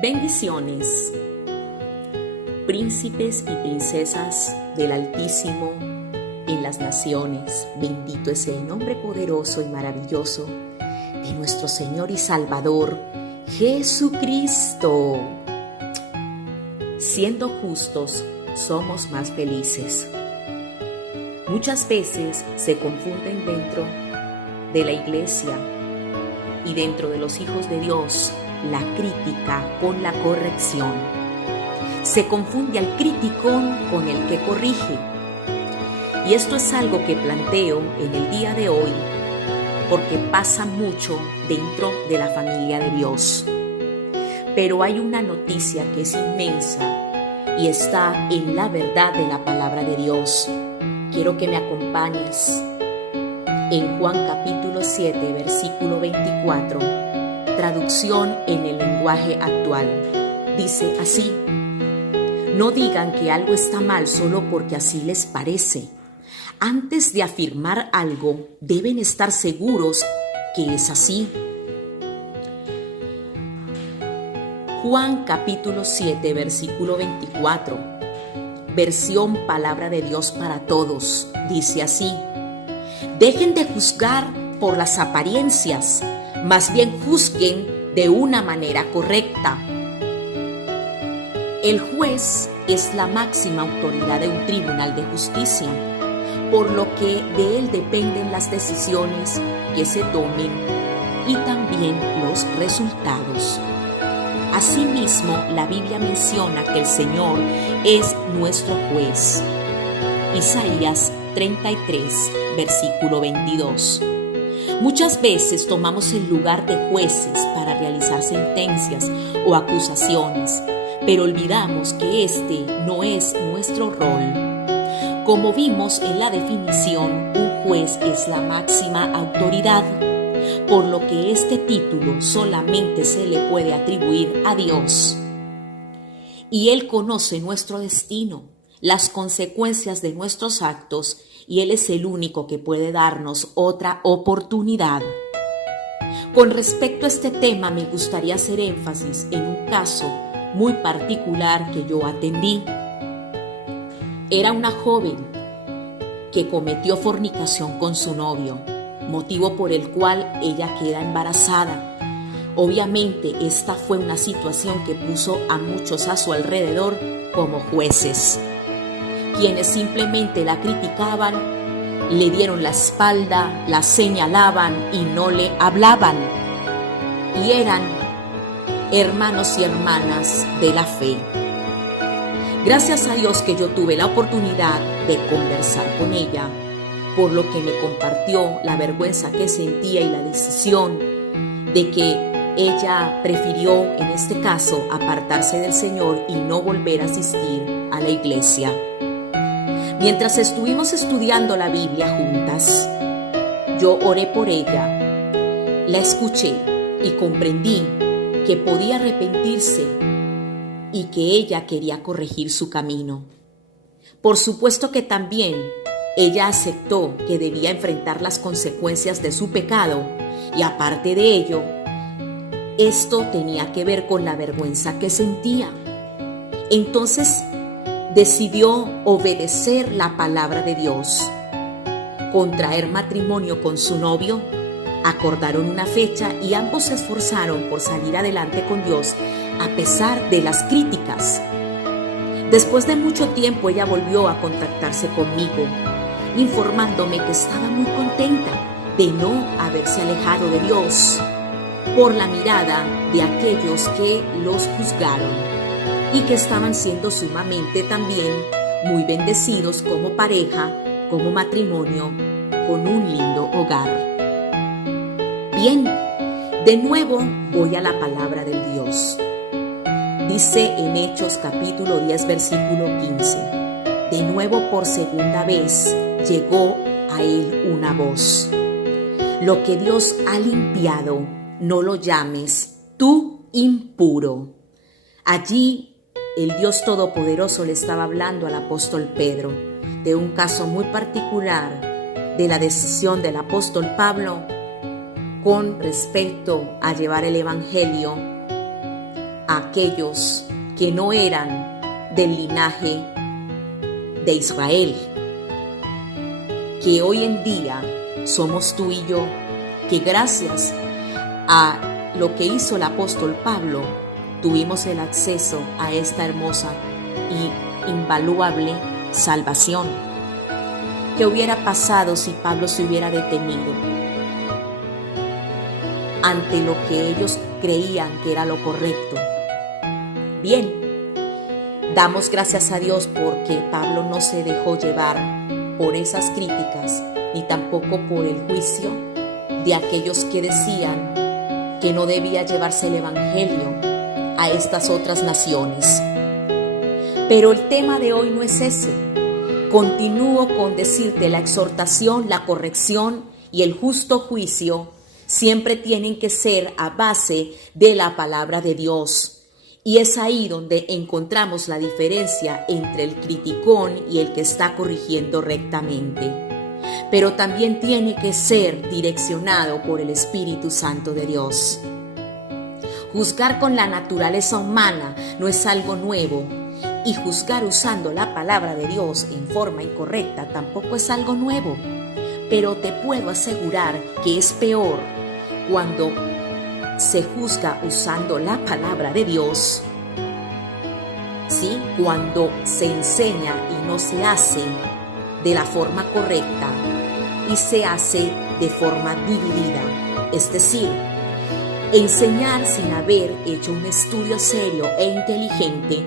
Bendiciones, príncipes y princesas del Altísimo en las naciones. Bendito es el nombre poderoso y maravilloso de nuestro Señor y Salvador, Jesucristo. Siendo justos, somos más felices. Muchas veces se confunden dentro de la iglesia y dentro de los hijos de Dios la crítica con la corrección. Se confunde al criticón con el que corrige. Y esto es algo que planteo en el día de hoy porque pasa mucho dentro de la familia de Dios. Pero hay una noticia que es inmensa y está en la verdad de la palabra de Dios. Quiero que me acompañes en Juan capítulo 7, versículo 24, traducción en el lenguaje actual. Dice así: no digan que algo está mal solo porque así les parece. Antes de afirmar algo, deben estar seguros que es así. Juan capítulo 7, versículo 24, versión Palabra de Dios para Todos, dice así: dejen de juzgar por las apariencias, más bien juzguen de una manera correcta. El juez es la máxima autoridad de un tribunal de justicia, por lo que de él dependen las decisiones que se tomen y también los resultados. Asimismo, la Biblia menciona que el Señor es nuestro juez. Isaías 33, versículo 22. Muchas veces tomamos el lugar de jueces para realizar sentencias o acusaciones, pero olvidamos que este no es nuestro rol. Como vimos en la definición, un juez es la máxima autoridad, por lo que este título solamente se le puede atribuir a Dios. Y Él conoce nuestro destino, las consecuencias de nuestros actos, y Él es el único que puede darnos otra oportunidad. Con respecto a este tema, me gustaría hacer énfasis en un caso muy particular que yo atendí. Era una joven que cometió fornicación con su novio, motivo por el cual ella queda embarazada. Obviamente, esta fue una situación que puso a muchos a su alrededor como jueces, quienes simplemente la criticaban, le dieron la espalda, la señalaban y no le hablaban. Y eran hermanos y hermanas de la fe. Gracias a Dios que yo tuve la oportunidad de conversar con ella, por lo que me compartió la vergüenza que sentía y la decisión de que ella prefirió, en este caso, apartarse del Señor y no volver a asistir a la iglesia. Mientras estuvimos estudiando la Biblia juntas, yo oré por ella, la escuché y comprendí que podía arrepentirse y que ella quería corregir su camino. Por supuesto que también ella aceptó que debía enfrentar las consecuencias de su pecado y aparte de ello, esto tenía que ver con la vergüenza que sentía. Entonces decidió obedecer la palabra de Dios, contraer matrimonio con su novio, acordaron una fecha y ambos se esforzaron por salir adelante con Dios a pesar de las críticas. Después de mucho tiempo ella volvió a contactarse conmigo, informándome que estaba muy contenta de no haberse alejado de Dios por la mirada de aquellos que los juzgaron y que estaban siendo sumamente también muy bendecidos como pareja, como matrimonio, con un lindo hogar. Bien, de nuevo voy a la palabra del Dios. Dice en Hechos capítulo 10, versículo 15, de nuevo por segunda vez llegó a él una voz: lo que Dios ha limpiado, no lo llames tú impuro. Allí el Dios Todopoderoso le estaba hablando al apóstol Pedro de un caso muy particular de la decisión del apóstol Pablo con respecto a llevar el evangelio a aquellos que no eran del linaje de Israel, que hoy en día somos tú y yo, que gracias a lo que hizo el apóstol Pablo, tuvimos el acceso a esta hermosa y invaluable salvación. ¿Qué hubiera pasado si Pablo se hubiera detenido ante lo que ellos creían que era lo correcto? Bien, damos gracias a Dios porque Pablo no se dejó llevar por esas críticas ni tampoco por el juicio de aquellos que decían que no debía llevarse el evangelio a estas otras naciones. Pero el tema de hoy no es ese. Continúo con decirte: la exhortación, la corrección y el justo juicio siempre tienen que ser a base de la palabra de Dios. Y es ahí donde encontramos la diferencia entre el criticón y el que está corrigiendo rectamente. Pero también tiene que ser direccionado por el Espíritu Santo de Dios. Juzgar con la naturaleza humana no es algo nuevo, y juzgar usando la palabra de Dios en forma incorrecta tampoco es algo nuevo. Pero te puedo asegurar que es peor cuando se juzga usando la palabra de Dios, ¿sí? Cuando se enseña y no se hace de la forma correcta y se hace de forma dividida. Es decir, enseñar sin haber hecho un estudio serio e inteligente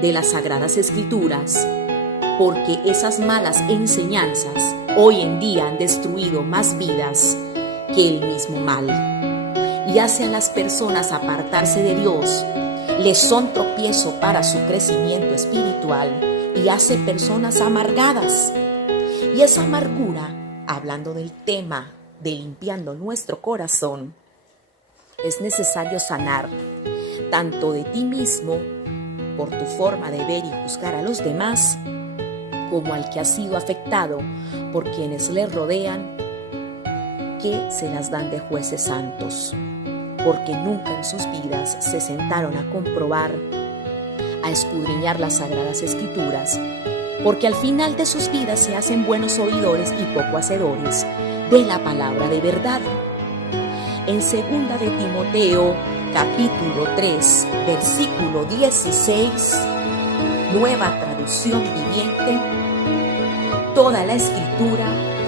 de las Sagradas Escrituras, porque esas malas enseñanzas hoy en día han destruido más vidas que el mismo mal, y hace a las personas apartarse de Dios, les son tropiezo para su crecimiento espiritual y hace personas amargadas. Y esa amargura, hablando del tema de limpiando nuestro corazón, es necesario sanar tanto de ti mismo por tu forma de ver y juzgar a los demás, como al que ha sido afectado por quienes le rodean, que se las dan de jueces santos, porque nunca en sus vidas se sentaron a comprobar, a escudriñar las Sagradas Escrituras, porque al final de sus vidas se hacen buenos oidores y poco hacedores de la palabra de verdad. En 2 de Timoteo, capítulo 3, versículo 16, Nueva Traducción Viviente: toda la Escritura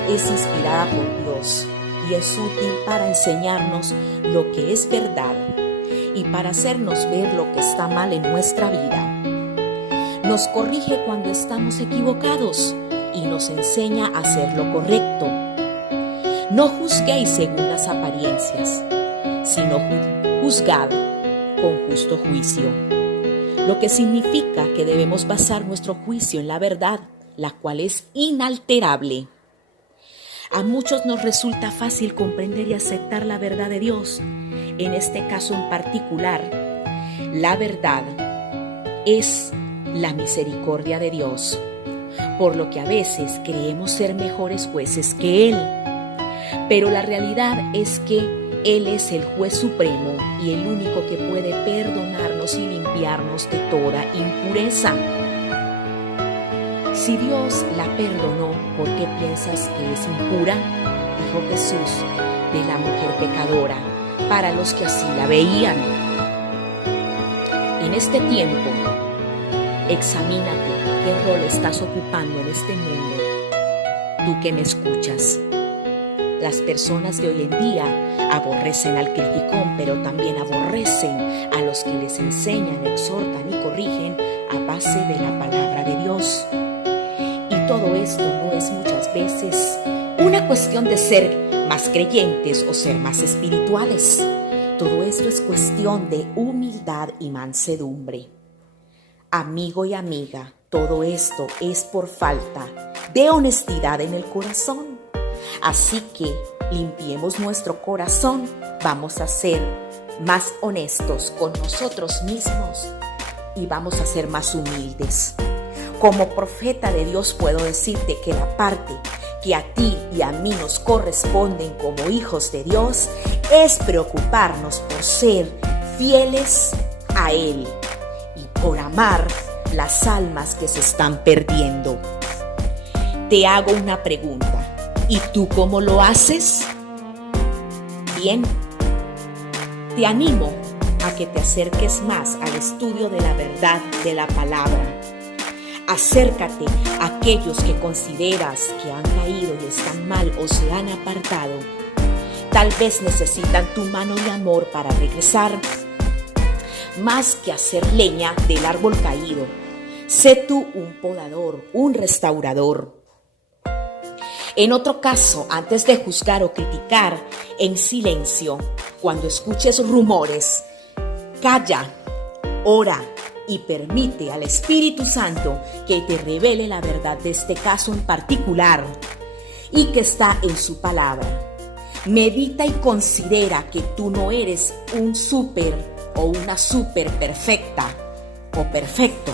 es inspirada por Dios y es útil para enseñarnos lo que es verdad y para hacernos ver lo que está mal en nuestra vida. Nos corrige cuando estamos equivocados y nos enseña a hacer lo correcto. No juzguéis según las apariencias, sino juzgad con justo juicio, lo que significa que debemos basar nuestro juicio en la verdad, la cual es inalterable. A muchos nos resulta fácil comprender y aceptar la verdad de Dios. En este caso en particular, la verdad es la misericordia de Dios, por lo que a veces creemos ser mejores jueces que Él. Pero la realidad es que Él es el juez supremo y el único que puede perdonarnos y limpiarnos de toda impureza. Si Dios la perdonó, ¿por qué piensas que es impura?, dijo Jesús de la mujer pecadora, para los que así la veían. En este tiempo, examínate qué rol estás ocupando en este mundo, tú que me escuchas. Las personas de hoy en día aborrecen al criticón, pero también aborrecen a los que les enseñan, exhortan y corrigen a base de la palabra de Dios. Y todo esto no es muchas veces una cuestión de ser más creyentes o ser más espirituales. Todo esto es cuestión de humildad y mansedumbre. Amigo y amiga, todo esto es por falta de honestidad en el corazón. Así que limpiemos nuestro corazón, vamos a ser más honestos con nosotros mismos y vamos a ser más humildes. Como profeta de Dios puedo decirte que la parte que a ti y a mí nos corresponden como hijos de Dios es preocuparnos por ser fieles a Él y por amar las almas que se están perdiendo. Te hago una pregunta. ¿Y tú cómo lo haces? Bien. Te animo a que te acerques más al estudio de la verdad de la palabra. Acércate a aquellos que consideras que han caído y están mal o se han apartado. Tal vez necesitan tu mano de amor para regresar. Más que hacer leña del árbol caído, sé tú un podador, un restaurador. En otro caso, antes de juzgar o criticar, en silencio, cuando escuches rumores, calla, ora y permite al Espíritu Santo que te revele la verdad de este caso en particular y que está en su palabra. Medita y considera que tú no eres un súper o una súper perfecta o perfecto.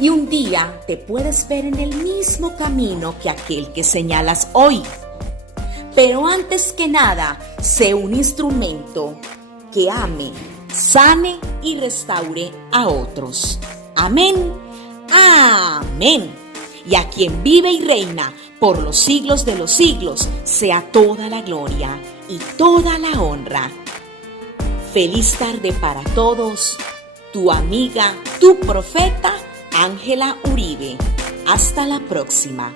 Y un día te puedes ver en el mismo camino que aquel que señalas hoy. Pero antes que nada, sé un instrumento que ame, sane y restaure a otros. Amén. Amén. Y a quien vive y reina por los siglos de los siglos, sea toda la gloria y toda la honra. Feliz tarde para todos. Tu amiga, tu profeta, Ángela Uribe. Hasta la próxima.